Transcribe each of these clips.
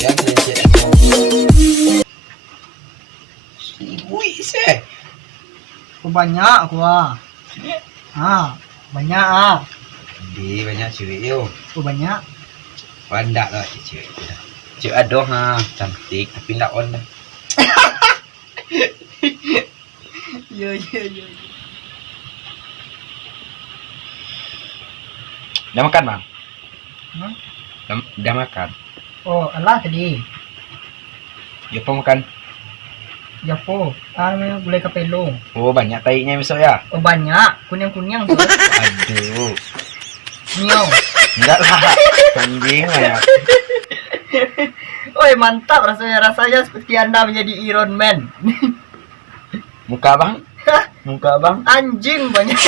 Yang lecet. Wih, seh. Banyak gua. Banyak Di banyak cewek yo. banyak. Bandak lah cewek itu dah. Cewek adoh cantik tapi ndak on dah. Yo. Dah makan bang? Hah? Dah makan. Oh, alah tadi. Ya pun makan. Japo, boleh ke pelong. Oh banyak taiknya besok ya. Oh banyak, kuning tuh. Aduh. Nyo. Enggak lah. Anjing banyak. Oi mantap rasanya seperti Anda menjadi Iron Man. Muka bang? Muka bang? Anjing banyak.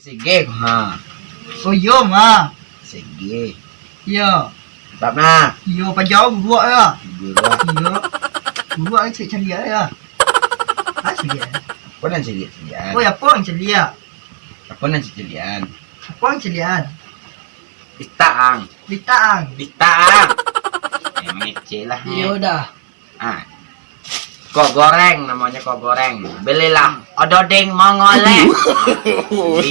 Sige Oh yo mah. Sige. Yo. Tak nak. Yo pajau dua ya. Dua. Yo. Dua cek celia ya. Celia. Apa nan celian? Oh ya pon celia. Apa nan celian? Pon celian. Bitaang. Bitaang. Emang ngece lah. Yo dah. Kok goreng namanya kok goreng. Belilah ododing mongolek. No.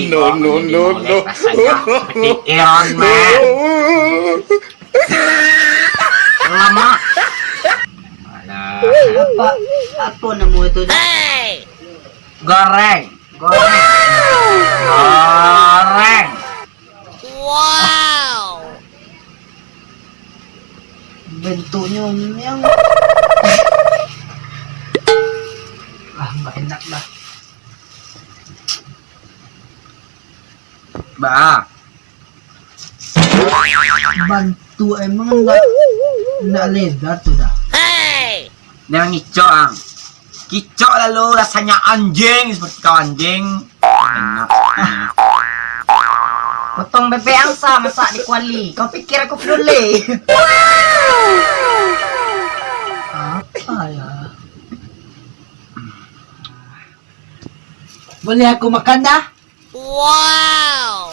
Rasanya seperti Iron Man. Lama. Apa nama itu? Goreng. Wow. Bentuknya yang nggak enak lah. Mbak. Bantu emang nggak lebar tuh dah. Hey. Jangan ngicok Kicok lalu rasanya anjing seperti kau anjing. Enak. Potong bebek angsa masak di kuali. Kau pikir aku peduli? Apa ya? Boleh aku makan dah? Wow.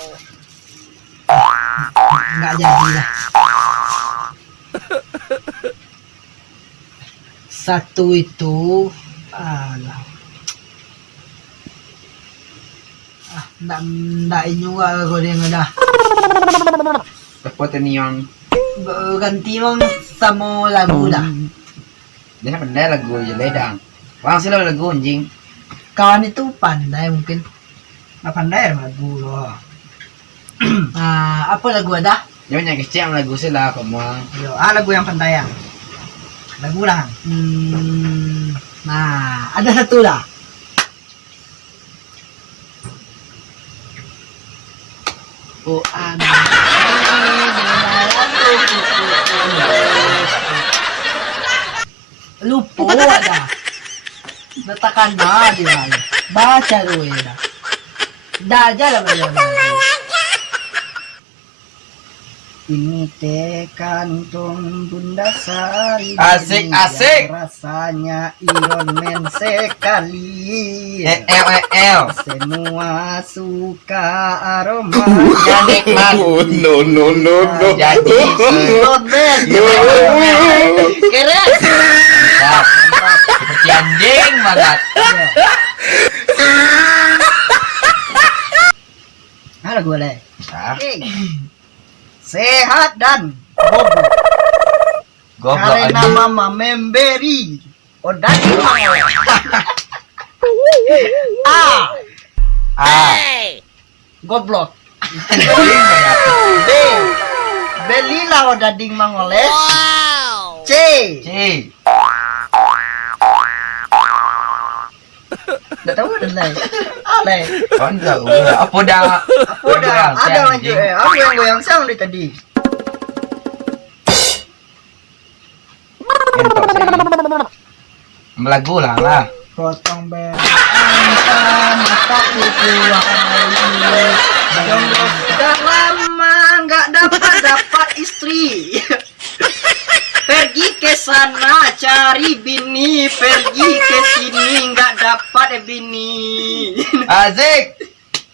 Nggak jadi dah. Satu itu ndak ini juga kau dia dah. Apa tadi yang Ganti mang sama lagu dah. dia pandai lagu je ledang. Wang sila lagu anjing. Kawan itu pandai mungkin. Nggak pandai lagu loh. Apa lagu ada? Jangan yang kecil lagu sila kamu. Yo, lagu yang pandai yang. Lagu lah. Nah, ada satu lah. Oh, lupa ada. Natakan dah dia. Baca dulu ya. Dah aja lah belajar. Ini teh kantung Bunda Sari. Asik. Rasanya Iron Man sekali. Semua suka aroma. Ya nikmat. No. Jadi Iron Man. Keren. mantap. Seperti anjing banget. Halo gue leh. Ah, Sehat dan goblok karena anjing. mama memberi odat Hey. goblok. Anjing banget. B. Belilah odading mangoles. Wow. C. Cih. Nggak tahu ada lain. Alay. Enggak, apa dah? Apa dah? Ada lanjut. Aku yang goyang sound dari tadi. Entok saya. Melagu lah. Potong berangkat mata kuku jomblo sudah lama nggak dapat istri. Pergi ke sana cari bini, pergi ke sini nggak dapat bini. Asik.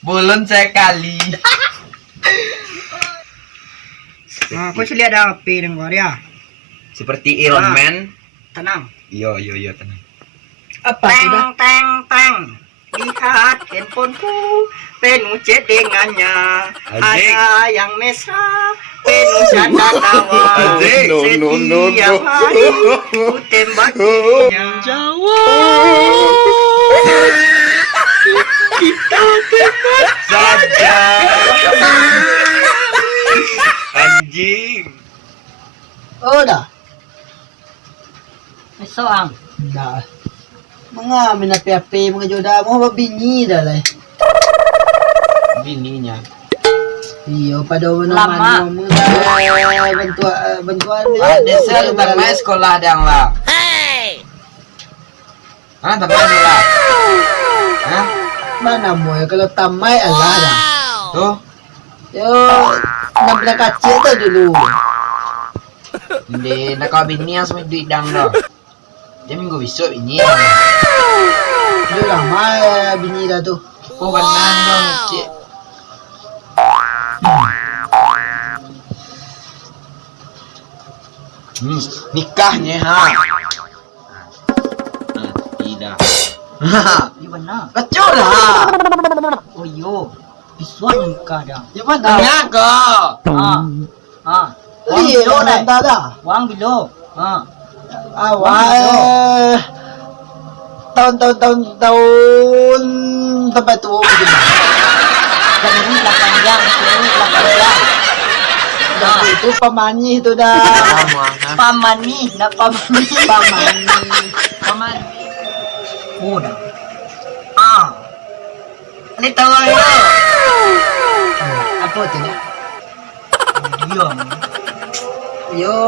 Bulun sekali. Kung sila ada api ng Korea. Seperti Iron Ah. Man. Tenang. Iya, tenang. Apa sudah? Teng. Lihat handphoneku penuh chattingannya. Anjing. Ada yang mesra, penuh canda tawa. Anjing. Setiap hari ku tembakinya. Saja. Anjing. Oh dah. Soang. Dah. Mga minapi-api mga joda mo mabingi dah lah. Bininya. Iyo pada Lama. naman mo dah bantuan Ada sel tamai sekolah dang lah. Hey! Hah, tamai lah. Hah? Mana mo ya kalau tamay Allah dah. Wow! Tuh. Yo, nak kacil tu dulu. Hindi, nakabini yang sama duit dang dah. Dia minggu besok ini. Yo lama bini dah tu. Oh, kanan dong, cik. Nikahnya ha. Tidak. Di mana? Kacau dah. Oh yo. Bisuan yang kada. Yo mana? Tanya ke? Wang Iya, bilo dah. dah dah. Wang bilo. Awal tahun tempat tu Jangan 8 jam, sini 8 jam. itu pamani itu dah. Pamani, nak pamani. Pamani. Oh dah. Ini tahu ya. Apa tu dah? Diam. Yo.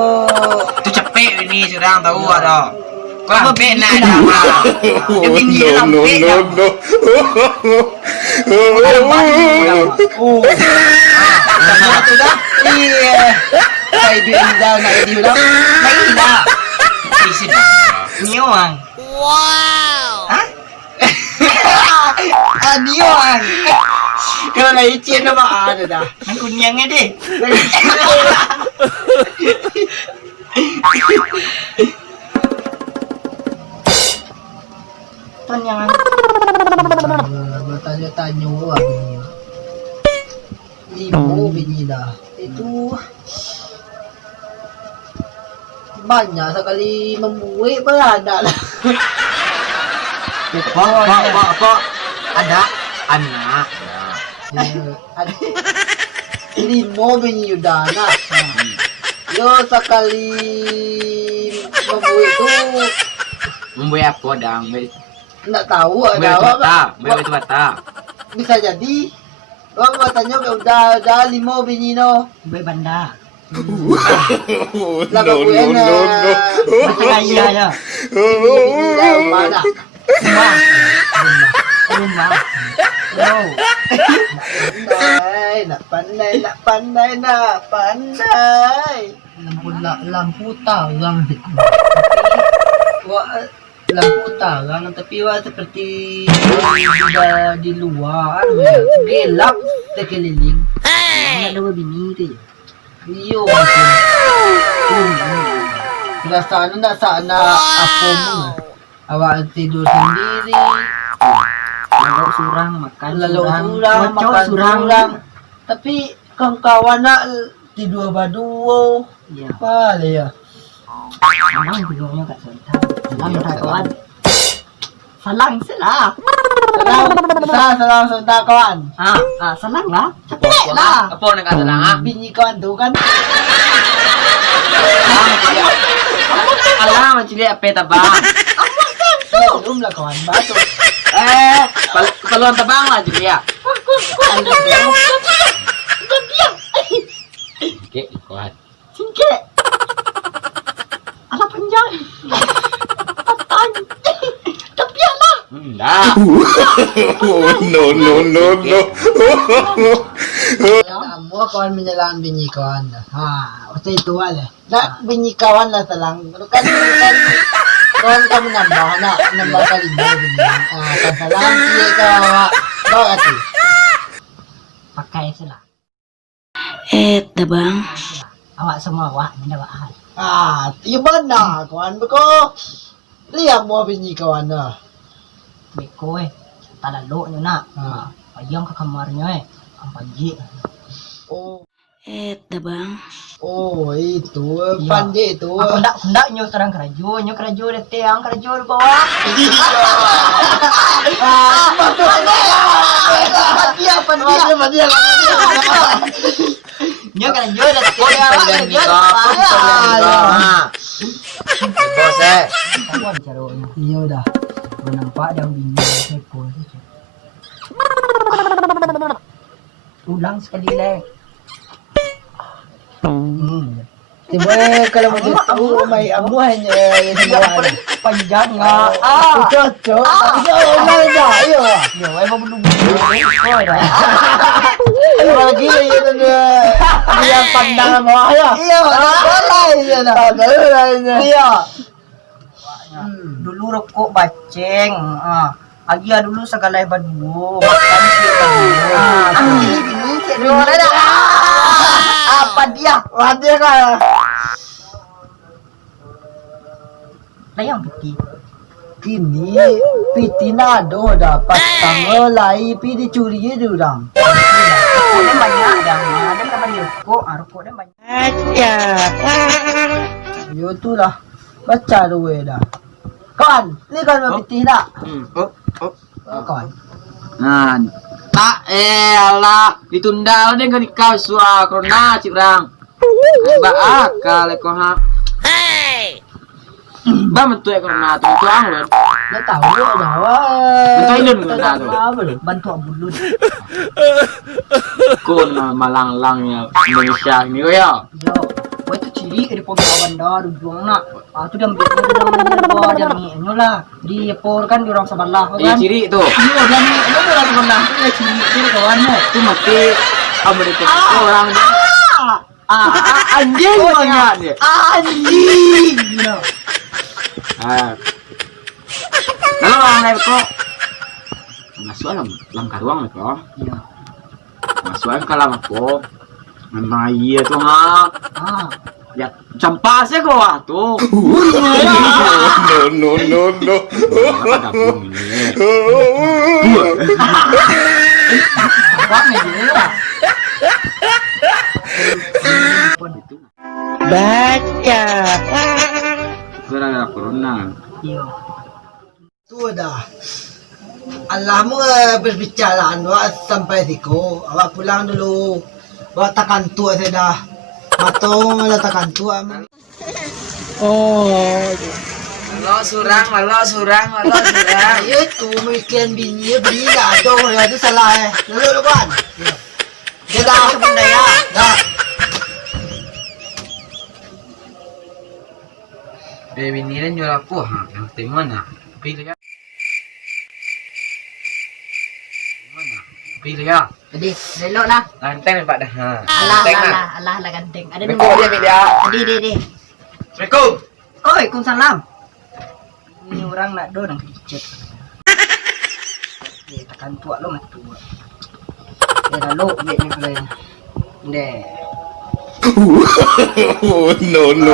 Tu cepet ini sedang tahu ada. Kau apa benar dah? No, no, no, no. Oh. Dah tu dah. Iya. Saya dia dah nak dia dah. Mai dah. Isi dah. Niuang. Wow! Niuang. Kalau nak icin nama ada dah. Ang kunyangnya deh. Tanyangan. Bertanya-tanya lah bini. Limo bini dah. Itu banyak sekali membuat beranak lah. Kok ada anak. Ada limo bini udah anak. Yo sekali membuat itu Membuat apa dang? nggak tahu ada apa. Bata. Bisa jadi. Orang katanya udah limo bini no. Gue banda. Lah No, no, no, no. Macam iya ya. Bini dah mana? Rumah. No. Nak pandai. Lampu tarang. Wah, lampu tarang tapi wah seperti di luar, gelap terkeliling. Hey! Ada bini tu je. Iyo, perasaan nak sana apa mu? Awak tidur sendiri, Lalu surang makan lalu surang, Kocok makan surang. surang. Tapi kawan nak tidur berdua. Ya. Apa le ya? Memang tidurnya kat selatan. Salang tak kawan. Salang selah. Salam sebentar kawan. Salang lah. Cepet lah. Apa nak kata lah? Bini kawan tu kan. Alah macam dia apa tabang? Belum lah kawan batu. Keperluan tabang lah Julia. Oke, kuat. Singkit. Alah panjang. Patan. Tepianlah. Dah. No, no, no, no. Kamu kawan menyelang bini kawan. Macam itu lah. Nak bini kawan lah selang. Kan kawan kamu nambah kali bini. Kan selang dia kawan. Bawa hati. Pakai selah. Dah bang, Awak semua awak mana awak. Di mana kawan beko? Lihat mau bini kawan dah. Beko tak lalu nak. Payang ke kamarnya ang pagi. Oh. Bang. Oh, itu Iya. pandai itu. Aku ndak nyo serang kerajo deh tiang kerajo di bawah. Dia. Nyo kerajo deh Pagyan ni ka, Bos Kawan caranya. Iya dah. Gua nampak dia bini sepo. Ulang sekali lagi. Tiba kalau mau tahu mai amuan yang semua. Panjang Cocok. Lain dah. Ayo. Yo, emang belum. Lagi dia pandang bawah ya. Iya, lain dah. Iya. Dulu rokok baceng. Agia dulu segala badu. Makan sih. Apa dia? Dia kan. Layang putih. Kini pitinado dapat tanggal lai pi dicuri orang. Rokok dia banyak dah. Dia kan beli rokok. Rokok dia banyak. Yo tu lah. Baca dulu dah. Kawan, ni kan mau pitih tak? Kawan. Nah, tak lah ditunda deh kan kau suah corona cirang. Ba akal ko ha. Hey! Ba mentu corona tu tuang lo. Dia tahu dah. Betul ilun corona tu. Bantu abulun. Kon malang-langnya Indonesia ni ko ya. Yo, wah itu ciri dari pembawaan dah juang nak. Tu dia ambil dia ni lah. Di por kan di orang sebelah kan. Iya ciri tu. Iya dia ni orang sebelah tu dia ciri dia kawan mo. Tu mati Amerika orang ni. Anjing banyak dia. Anjing. Kalau orang lain kok masuk dalam karuang kok. Iya. Masuk kalam aku. Memang iya tu ha. Ya campas ya kau tu. No. Ada pun ini. Bang aja. Baca. Gara-gara corona. Iya. Tu dah. Alamu berbicara awak sampai siku. Awak pulang dulu. Awak takkan tua saya dah. Matong lah takkan tua. Malah surang. Ayo tu mungkin bini dah ada ya tu salah lalu kan. Dia dah benda ya. Dah. Baby ni dah jual aku ha. Yang timana. Pilih ya. Pilih ya. Jadi, relok lah. Lanteng pak dah. Ha. Alah ganteng. Ada Bekok dia pilih ya. Di. Assalamualaikum. Oi, Waalaikumsalam. Ini orang nak do nang kicet. Dia tekan tua lo mat tua. Dia dah lo ni boleh. Deh. No.